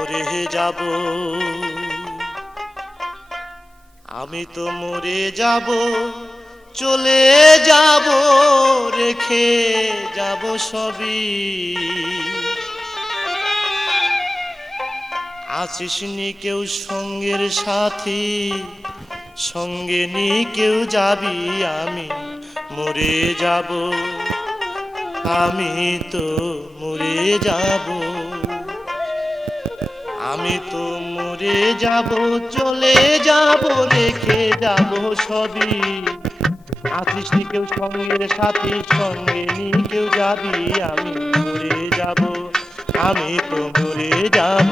মরে যাব, আমি তো মরে যাব, চলে যাব, রেখে যাব সবই। আছিস নি কেউ সঙ্গের সাথী, সঙ্গে নি কেউ যাবি, আমি মরে যাব, আমি তো মরে যাব, আমি তো মরে যাব, চলে যাব, রেখে যাব সবই। আছিস নি কেউ সঙ্গের সাথী, সঙ্গে নি কেউ যাবি, আমি মরে যাব, আমি তো মরে যাব।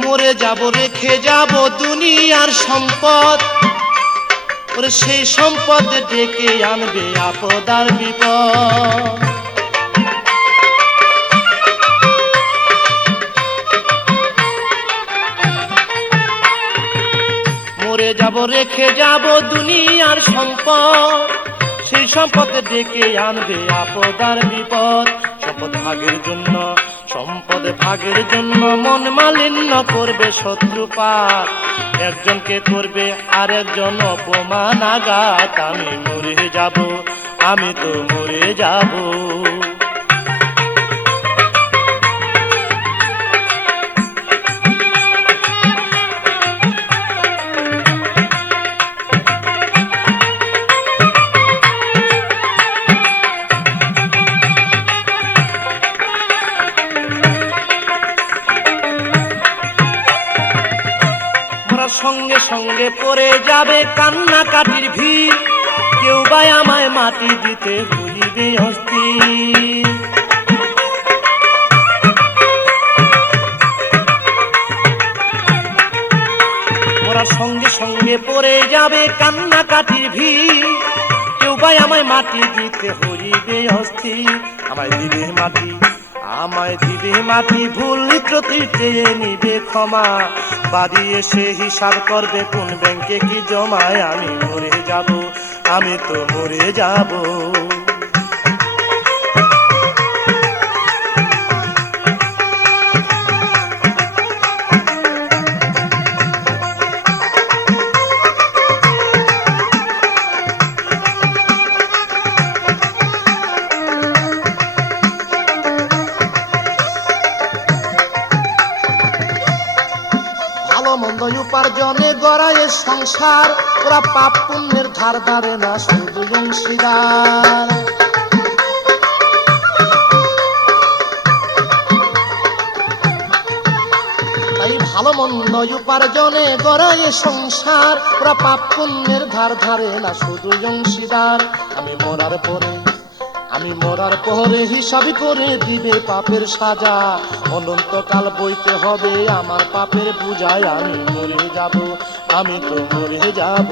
মরে যাব, রেখে যাব দুনিয়ার সম্পদ, ওরে সেই সম্পদ ডেকে আনবে আপদ আর বিপদ। মরে যাব, রেখে যাব দুনিয়ার সম্পদ, সেই সম্পদ ডেকে আনবে আপদ আর বিপদ। সম্পদ ভাগের জন্য, সম্পদ ভাগের জন্য মন মালিন্য করবে শত্রুপাত, একজনকে করবে আর একজন অপমান আঘাত। আমি মরে যাব, আমি তো মরে যাব। সঙ্গে সঙ্গে পড়ে যাবে কান্নাকাটির ভিড়, কেউ বা আমায় মাটি দিতে হইবে অস্থির। ওরা সঙ্গে সঙ্গে পড়ে যাবে কান্নাকাটির ভিড়, কেউ বা আমায় মাটি দিতে হইবে অস্থির। আমায় দিবে মাটি, আমায় দিবে মাটি, ভুল ত্রুটি চেয়ে নিবে ক্ষমা, বাড়ি এসে হিসাব করবে কোন ব্যাংকে কি জমায়। আমি মরে যাব, আমি তো মরে যাব। মন্দ উপার্জনে গড়ায় সংসার, ওরা পাপ পুণ্যের ধার ধারে না, শুধু অংশীদার। তাই ভালো মন্দ উপার্জনে গড়ায় সংসার, ওরা পাপ পুণ্যের ধার ধারে না, শুধু অংশীদার। আমি মরার পরে, আমি মরার পরে হিসাব করে দিবে পাপের সাজা, অনন্তকাল বইতে হবে আমার পাপের বোঝায়। আমি মরে যাব, আমি তো মরে যাব।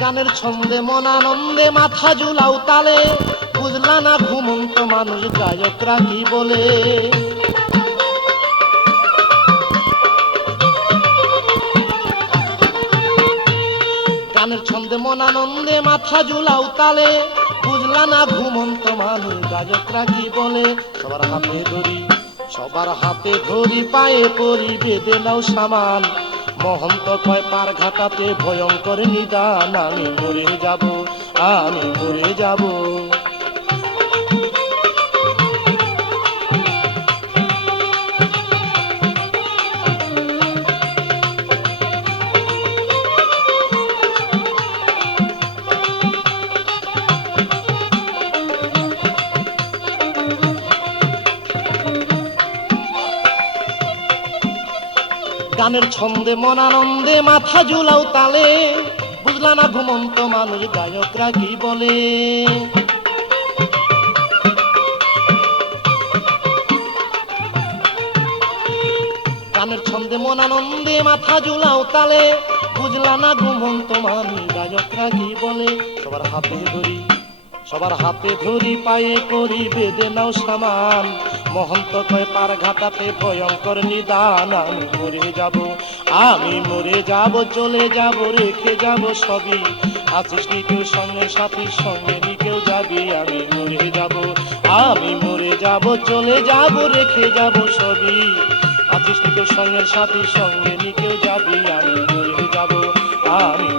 গানের ছন্দে মন আনন্দে মাথা ঝুলাও তালে, বুঝলা না ঘুমন্ত মানুষ গায়করা কি বলে। গানের ছন্দে মন আনন্দে মাথা ঝুলাও তালে, বুঝলা না ঘুমন্ত মানুষ গায়করা কি বলে। সবার হাতে ধরি, সবার হাতে ধরি, পায়ে পরি, বেঁধে নাও সামান, মহন্ত কয় পার ঘাটাতে ভয়ঙ্কর নিদান। আমি মরে যাব, আমি মরে যাব। গানের ছন্দে মন আনন্দে মাথা ঝুলাও তালে, বুঝলা না ঘুমন্ত মানুষ গায়করা কি বলে। গানের ছন্দে মন আনন্দে মাথা ঝুলাও তালে, বুঝলা না ঘুমন্ত মানুষ গায়করা কি বলে। সবার হাতে ধরি পায়ে করি বেঁধে নাও সামান, মহন্ত কয় পার ঘাটাতে ভয়ঙ্কর নিদান। আমি মরে যাব চলে যাব রেখে যাব সবই, আছিস নি কেউ সঙ্গে সাথীর সঙ্গে নি কেউ যাবি। আমি মরে যাব চলে যাব রেখে যাব সবই, আছিস নি কেউ সঙ্গের সাথীর সঙ্গে নি কেউ যাবি। আমি মরে যাব, আমি